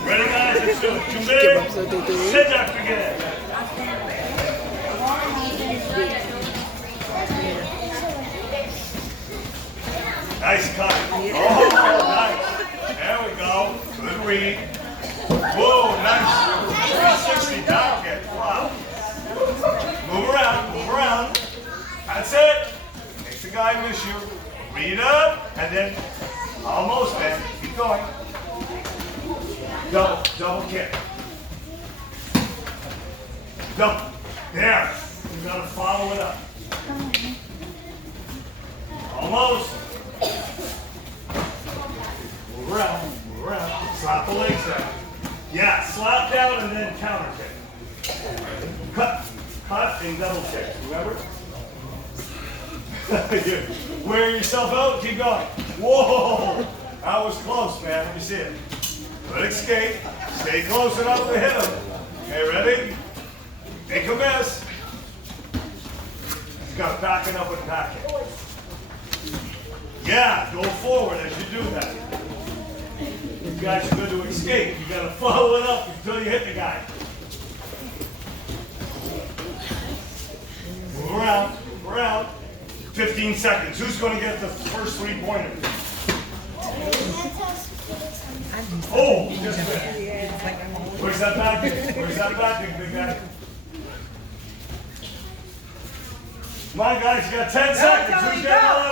Ready, guys? Let's do it. Tu mets. C'est déjà figué. Nice cut. Oh, nice. There we go. Good read. Whoa, nice. 360 down kick. Wow. Move around, move around. That's it. Makes the guy miss you. Read up, and then almost, man. Keep going. Double kick. Double. There. You gotta follow it up. Almost. Move around, move around. Slap the legs down. Yeah, slap down and then counter kick. Cut and double kick. Remember? Wear yourself out, keep going. Whoa! That was close, man. Let me see it. Good escape. Stay close enough to hit him. Okay, ready? Make a miss. He's got to back it up and back it. Yeah, go forward as you do that. You guys are going to escape. You got to follow it up until you hit the guy. Move around, move around. 15 seconds. Who's going to get the first three-pointer? Oh, he just missed. Where's that back? Where's that back, big guy? Come on, guys. You got 10 seconds. Who's getting the